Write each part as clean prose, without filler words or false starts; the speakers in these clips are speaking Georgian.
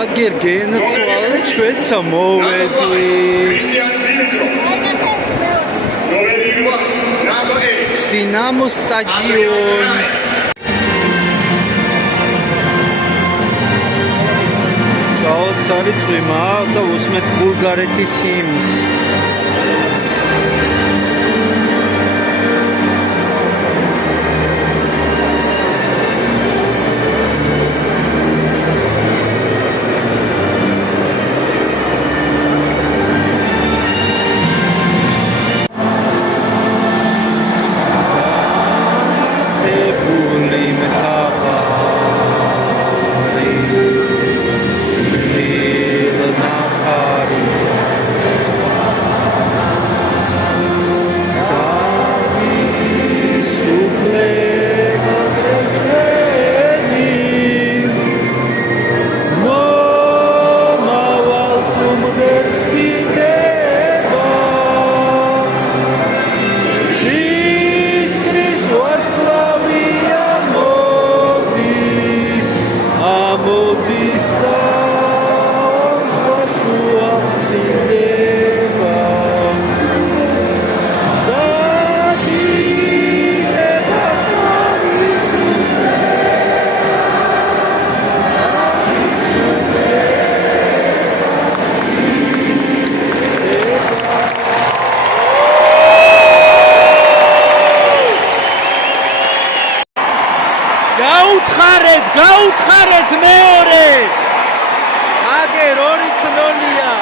აგერ გენცვალე ჩვენცა მოვედვით დინამო სტადიონი საოცარი წვიმა და უსმეთ ბულგარეთის ჰიმნს გაუთხარეთ მეორე აგერ 2-0-ია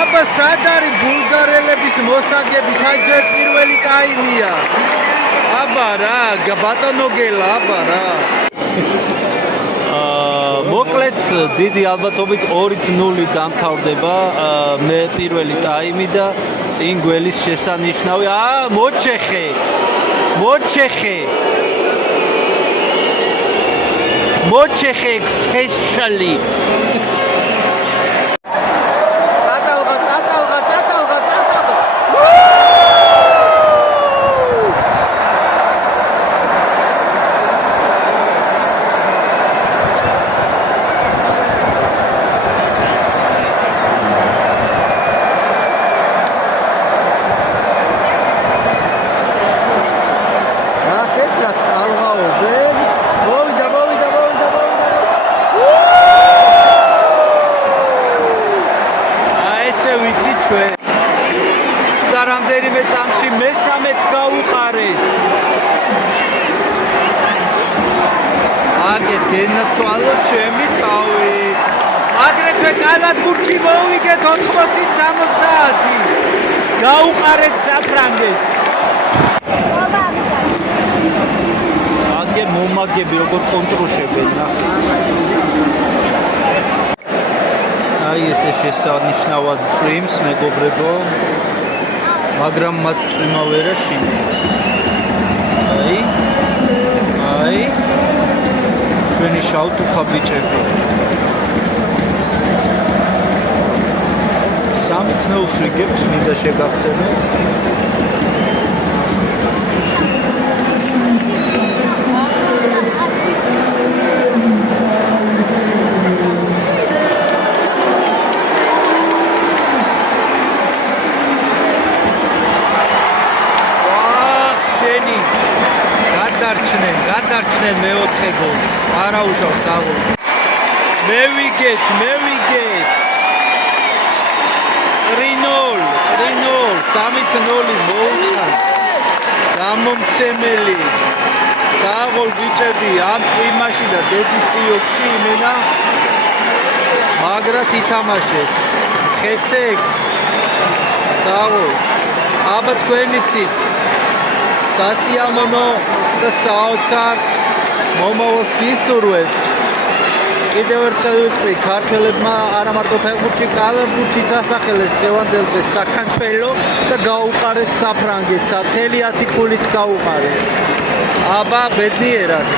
აბა სად არის ბულგარელების მოსაგები თაჯერ პირველი ტაიმია აბა რა ბატონო გელა აბა რა მოკლედ დიდი ალბათობით 2-0 დამთავრდება მე პირველი ტაიმი და წინ გველის შესანიშნავი მოჩეხე თეშალი რამდენიმე წამში მესამეც გაუყარეთ. აგერ გენაცვალო ჩემი თავი. აგრეთვე კალათბურთში მოვიგეთ 80-70. გაუყარეთ საფრანგეთს. აგერ მომაგები როგორ კონტროლებენ ნახეთ. აი ესე შესანიშნავად წვიმს მეგობრებო. მაგრამ მათ წვიმა ვერ აშინეთ. აი ჩვენი შავტუხა ბიჭები. 3-0-ს ვიგებთ, მინდა შეგახსენოთ. გადარჩნენ მეოთხე გოლს. არაუშავს აღარ. მე ვიგეთ. 3-0, 3-0 მოუწან. გამომცემელი. საღოლ ბიჭები ამ წვიმაში და დედის წიოქში იმენა მაგრად ითამაშეს. ხეცექს. საღოლ. აბა თქვენ მიცით. სასიამოვნო და საოცარ მომავალს გისურვებთ. კიდევ ერთხელ ვიტყვი, ქართველებმა არა მარტო ფეხბურთში, კალათბურთშიც ასახელეს დღევანდელ დღეს საქართველო და გაუყარეს საფრანგეთს. 10 ქულით გაუყარეს. აბა ბედნიერად.